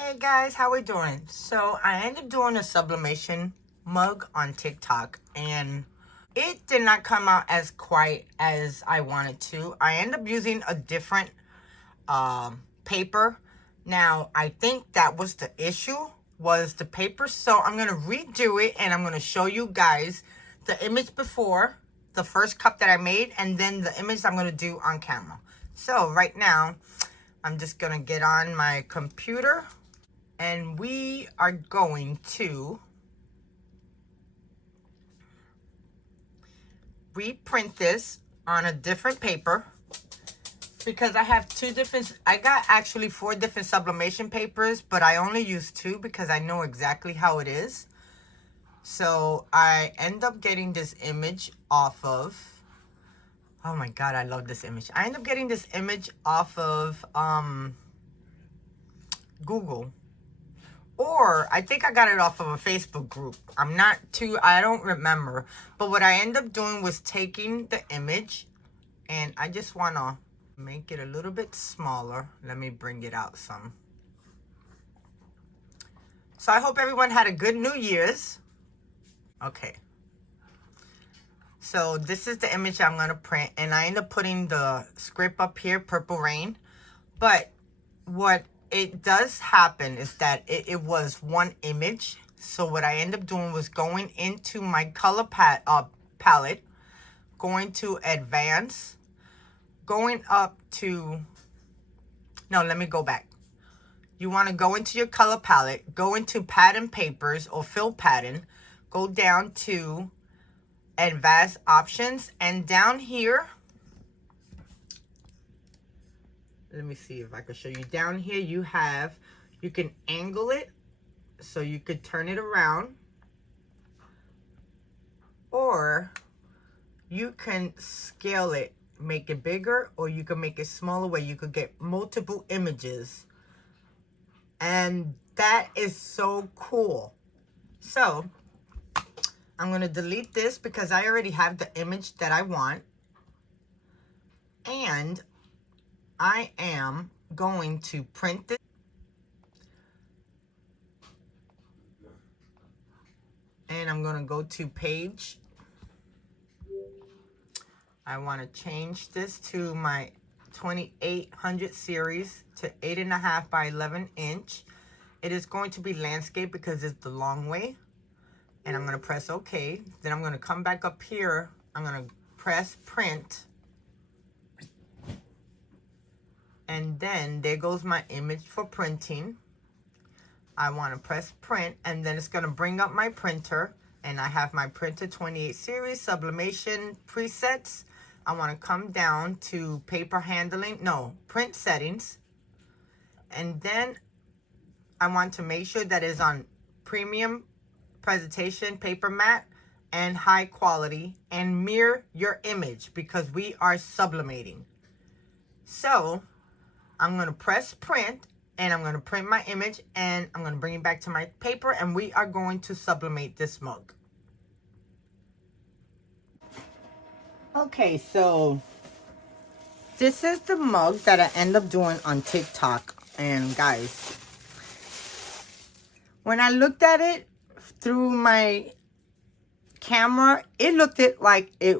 Hey guys, how we doing? So I ended up doing a sublimation mug on TikTok and it did not come out as quite as I wanted to. I ended up using a different paper. Now I think that was the issue, was the paper. So I'm going to redo it and I'm going to show you guys the image before, the first cup that I made, and then the image I'm going to do on camera. So right now, I'm just going to get on my computer. And we are going to reprint this on a different paper because I have I got actually 4 different sublimation papers, but I only use 2 because I know exactly how it is. So I end up getting this image off of, oh my God, I love this image. I end up getting this image off of Google. Or I think I got it off of a Facebook group. I don't remember. But what I ended up doing was taking the image, and I just want to make it a little bit smaller. Let me bring it out some. So I hope everyone had a good New Year's. Okay. So this is the image I'm going to print, and I end up putting the script up here, Purple Rain. But what it does happen is that it was one image. So what I end up doing was going into my color palette, going to advance, going up to, no, let me go back. You want to go into your color palette, go into pattern papers or fill pattern, go down to advanced options, and down here, let me see if I can show you. Down here you can angle it, so you could turn it around, or you can scale it, make it bigger, or you can make it smaller where you could get multiple images. And that is so cool. So I'm going to delete this because I already have the image that I want. And I am going to print it. And I'm going to go to page. I want to change this to my 2800 series to 8.5 by 11 inch. It is going to be landscape because it's the long way. And I'm going to press OK. Then I'm going to come back up here. I'm going to press print. And then there goes my image for printing. I want to press print, and then it's going to bring up my printer. And I have my printer 28 series sublimation presets. I want to come down to paper handling, no, print settings. And then I want to make sure that it's on premium presentation, paper matte, and high quality, and mirror your image because we are sublimating. So I'm going to press print, and I'm going to print my image, and I'm going to bring it back to my paper, and we are going to sublimate this mug. Okay, so this is the mug that I end up doing on TikTok. And guys, when I looked at it through my camera, it looked like it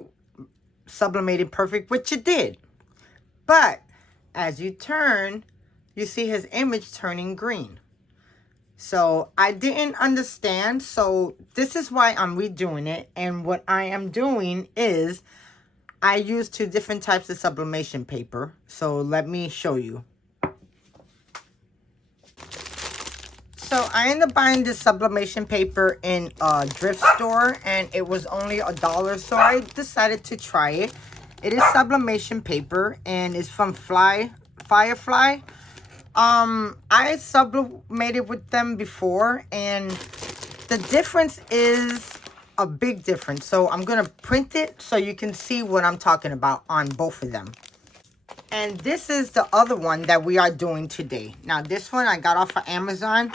sublimated perfect, which it did. But as you turn, you see his image turning green. So I didn't understand. So this is why I'm redoing it. And what I am doing is I use 2 different types of sublimation paper. So let me show you. So I ended up buying this sublimation paper in a thrift store, and it was only $1. So I decided to try it. It is sublimation paper, and it's from Firefly. I sublimated with them before, and the difference is a big difference. So I'm going to print it so you can see what I'm talking about on both of them. And this is the other one that we are doing today. Now, this one I got off of Amazon.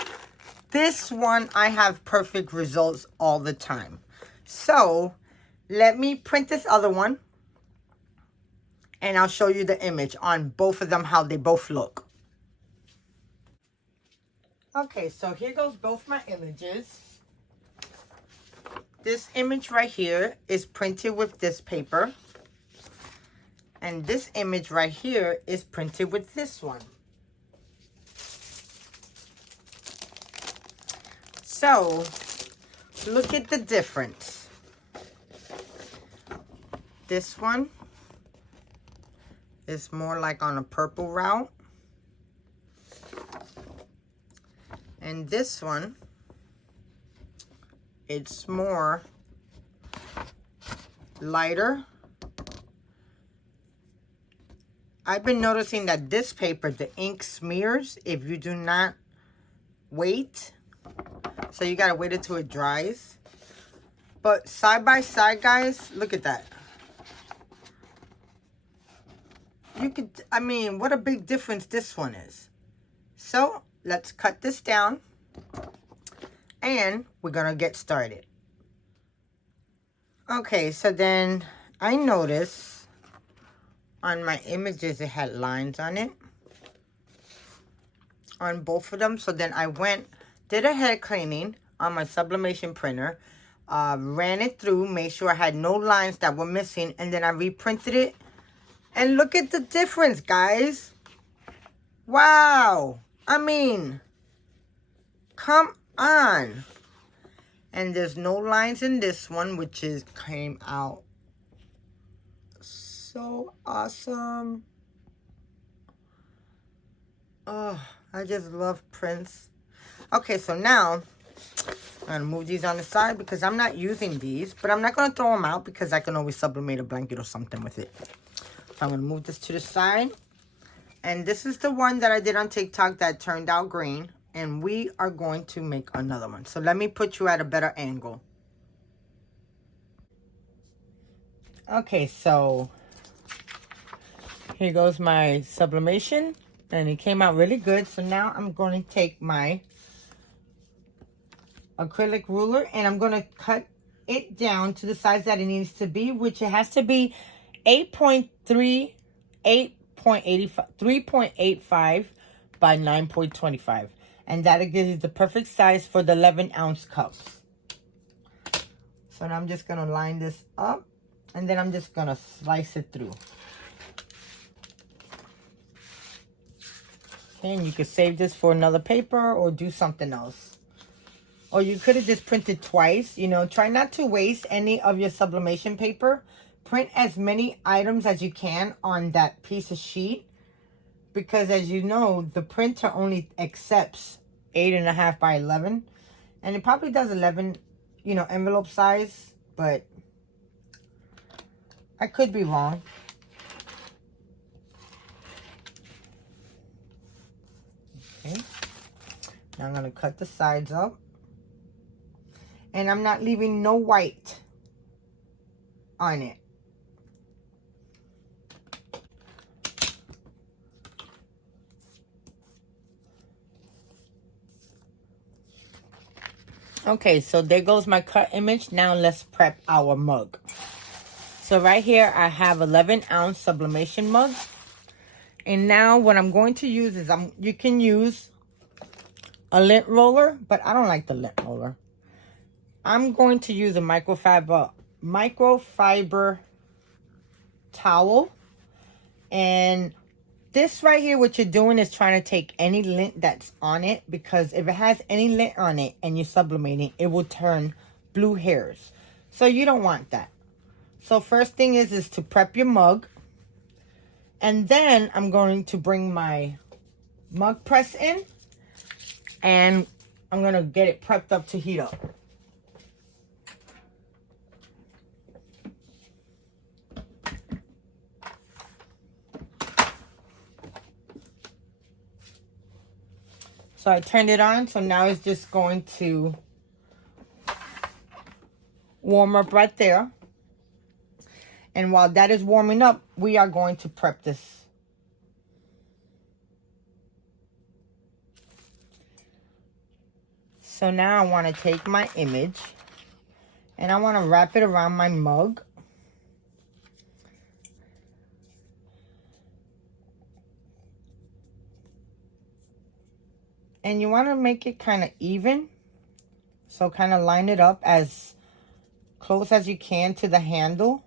This one, I have perfect results all the time. So let me print this other one, and I'll show you the image on both of them, how they both look. Okay, so here goes both my images. This image right here is printed with this paper. And this image right here is printed with this one. So, look at the difference. This one is more like on a purple route. And this one, it's more lighter. I've been noticing that this paper, the ink smears if you do not wait. So you gotta wait until it dries. But side by side, guys, look at that. You could, I mean, what a big difference this one is. So let's cut this down and we're gonna get started. Okay, so then I noticed on my images it had lines on it, on both of them. So then I did a head cleaning on my sublimation printer, ran it through, made sure I had no lines that were missing, and then I reprinted it. And look at the difference, guys. Wow. I mean, come on. And there's no lines in this one, which came out so awesome. Oh, I just love prints. Okay, so now I'm gonna move these on the side because I'm not using these, but I'm not gonna throw them out because I can always sublimate a blanket or something with it. So I'm gonna move this to the side. And this is the one that I did on TikTok that turned out green. And we are going to make another one. So let me put you at a better angle. Okay, so here goes my sublimation. And it came out really good. So now I'm going to take my acrylic ruler and I'm going to cut it down to the size that it needs to be, which it has to be 3.85 by 9.25. And that gives you the perfect size for the 11-ounce cups. So now I'm just going to line this up. And then I'm just going to slice it through. Okay, and you could save this for another paper or do something else. Or you could have just printed twice. You know, try not to waste any of your sublimation paper. Print as many items as you can on that piece of sheet. Because as you know, the printer only accepts 8.5 by 11. And it probably does 11, you know, envelope size. But I could be wrong. Okay. Now I'm going to cut the sides up. And I'm not leaving no white on it. Okay, so there goes my cut image. Now let's prep our mug. So right here, I have 11-ounce sublimation mug. And now what I'm going to use is, you can use a lint roller, but I don't like the lint roller. I'm going to use a microfiber towel. And this right here, what you're doing is trying to take any lint that's on it, because if it has any lint on it and you sublimate it, it will turn blue hairs. So you don't want that. So first thing is to prep your mug. And then I'm going to bring my mug press in. And I'm going to get it prepped up to heat up. So I turned it on, so now it's just going to warm up right there. And while that is warming up, we are going to prep this. So now I want to take my image and I want to wrap it around my mug. And you want to make it kind of even. So kind of line it up as close as you can to the handle.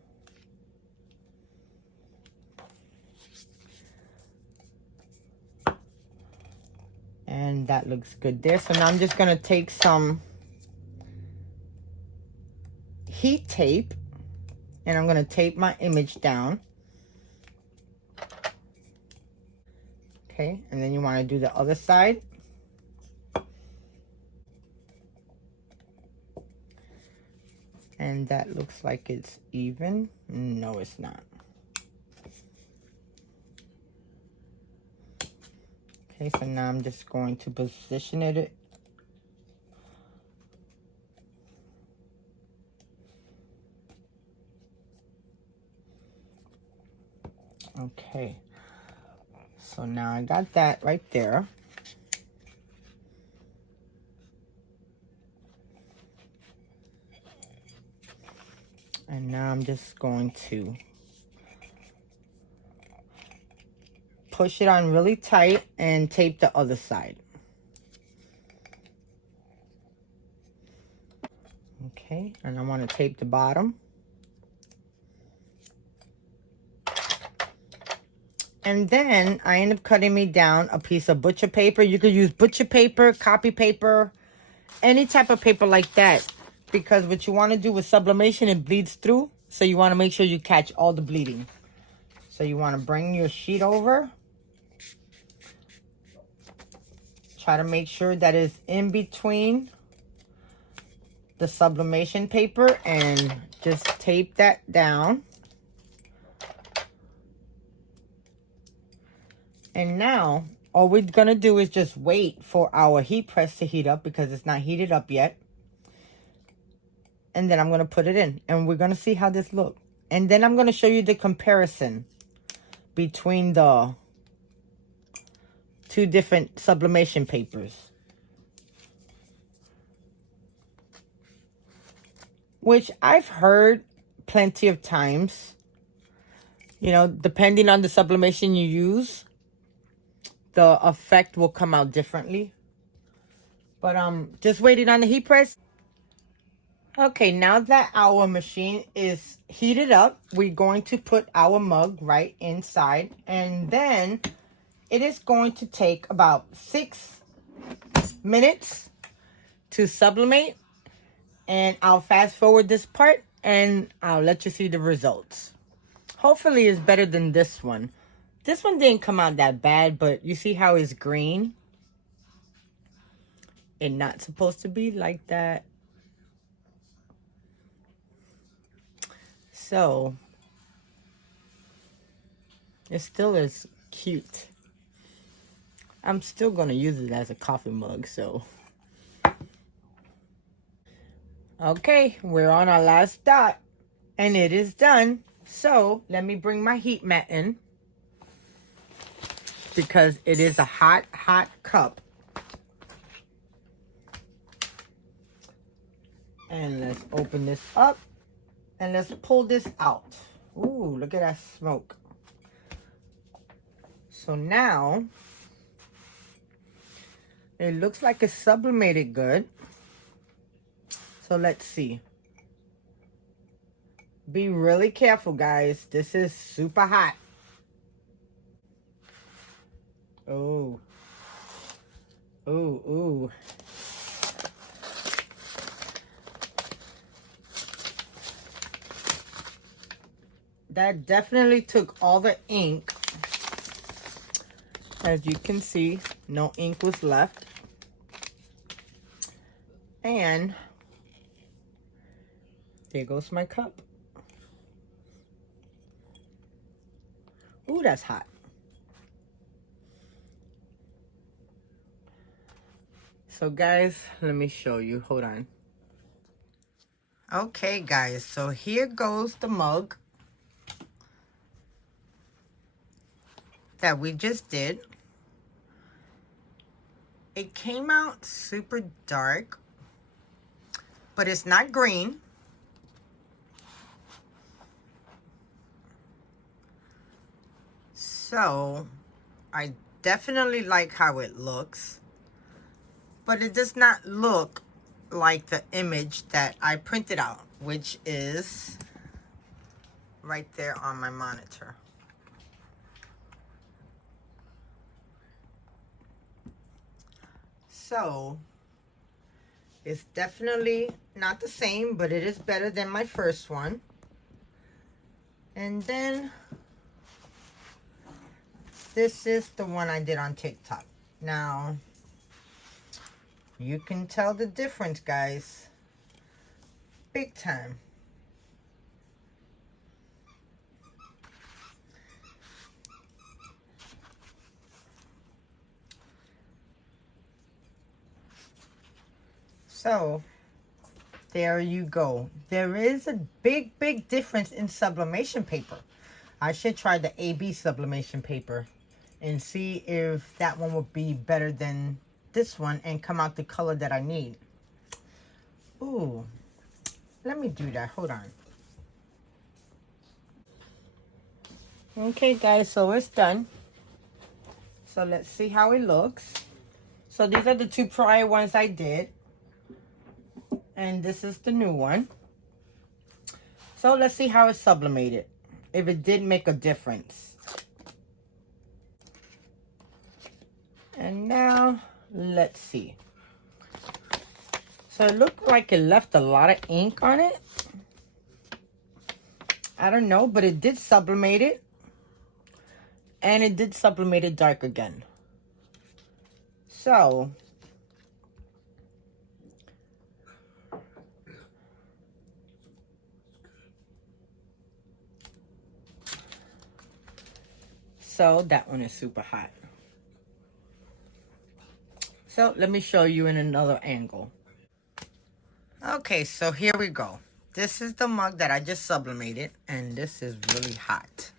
And that looks good there. So now I'm just going to take some heat tape and I'm going to tape my image down. Okay, and then you want to do the other side. And that looks like it's even. No, it's not. Okay, so now I'm just going to position it. Okay, so now I got that right there. And now I'm just going to push it on really tight and tape the other side. Okay, and I want to tape the bottom. And then I end up cutting me down a piece of butcher paper. You could use butcher paper, copy paper, any type of paper like that. Because what you want to do with sublimation, it bleeds through. So you want to make sure you catch all the bleeding. So you want to bring your sheet over. Try to make sure that it's in between the sublimation paper and just tape that down. And now all we're going to do is just wait for our heat press to heat up because it's not heated up yet. And then I'm going to put it in and we're going to see how this looks. And then I'm going to show you the comparison between the two different sublimation papers. Which I've heard plenty of times, you know, depending on the sublimation you use, the effect will come out differently. But just waiting on the heat press. Okay, now that our machine is heated up, we're going to put our mug right inside. And then it is going to take about 6 minutes to sublimate. And I'll fast forward this part and I'll let you see the results. Hopefully it's better than this one. This one didn't come out that bad, but you see how it's green? It's not supposed to be like that. So, it still is cute. I'm still going to use it as a coffee mug, so. Okay, we're on our last dot. And it is done. So, let me bring my heat mat in. Because it is a hot, hot cup. And let's open this up. And let's pull this out. Ooh, look at that smoke. So now, it looks like it's sublimated good. So let's see. Be really careful, guys. This is super hot. Oh. Ooh, ooh. That definitely took all the ink. As you can see, no ink was left. And there goes my cup. Ooh, that's hot. So guys, let me show you. Hold on. Okay guys, so here goes the mug that we just did. It came out super dark, but it's not green. So I definitely like how it looks. but it does not look like the image that I printed out, which is right there on my monitor. So it's definitely not the same, but it is better than my first one. And then this is the one I did on TikTok. Now, you can tell the difference, guys. Big time. So, there you go. There is a big difference in sublimation paper. I should try the AB sublimation paper and see if that one would be better than this one and come out the color that I need. Ooh, let me do that. Hold on. Okay, guys, so it's done. So let's see how it looks. So these are the two prior ones I did. And this is the new one. So let's see how it's sublimated. If it did make a difference. And now, let's see. So it looked like it left a lot of ink on it. I don't know, but it did sublimate it. And it did sublimate it dark again. So that one is super hot. So let me show you in another angle. Okay, so here we go. This is the mug that I just sublimated, and this is really hot.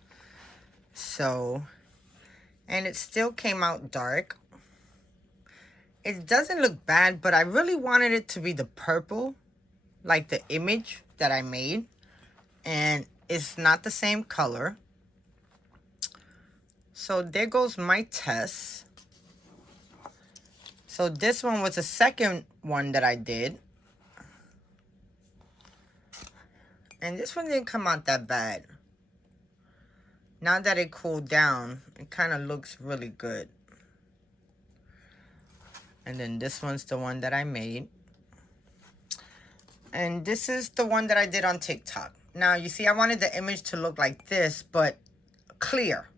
So, and it still came out dark. It doesn't look bad, but I really wanted it to be the purple, like the image that I made. And it's not the same color. So there goes my test. So this one was the second one that I did. And this one didn't come out that bad. Now that it cooled down, it kind of looks really good. And then this one's the one that I made. And this is the one that I did on TikTok. Now, you see, I wanted the image to look like this, but clear.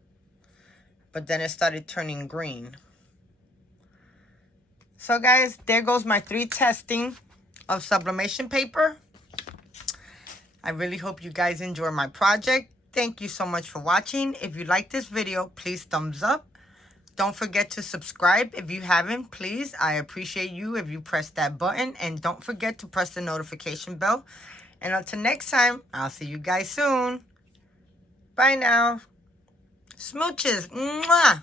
But then it started turning green. So, guys, there goes my 3 testing of sublimation paper. I really hope you guys enjoy my project. Thank you so much for watching. If you like this video, please thumbs up. Don't forget to subscribe if you haven't, please. I appreciate you if you press that button. And don't forget to press the notification bell. And until next time, I'll see you guys soon. Bye now. Smooches. Mwah.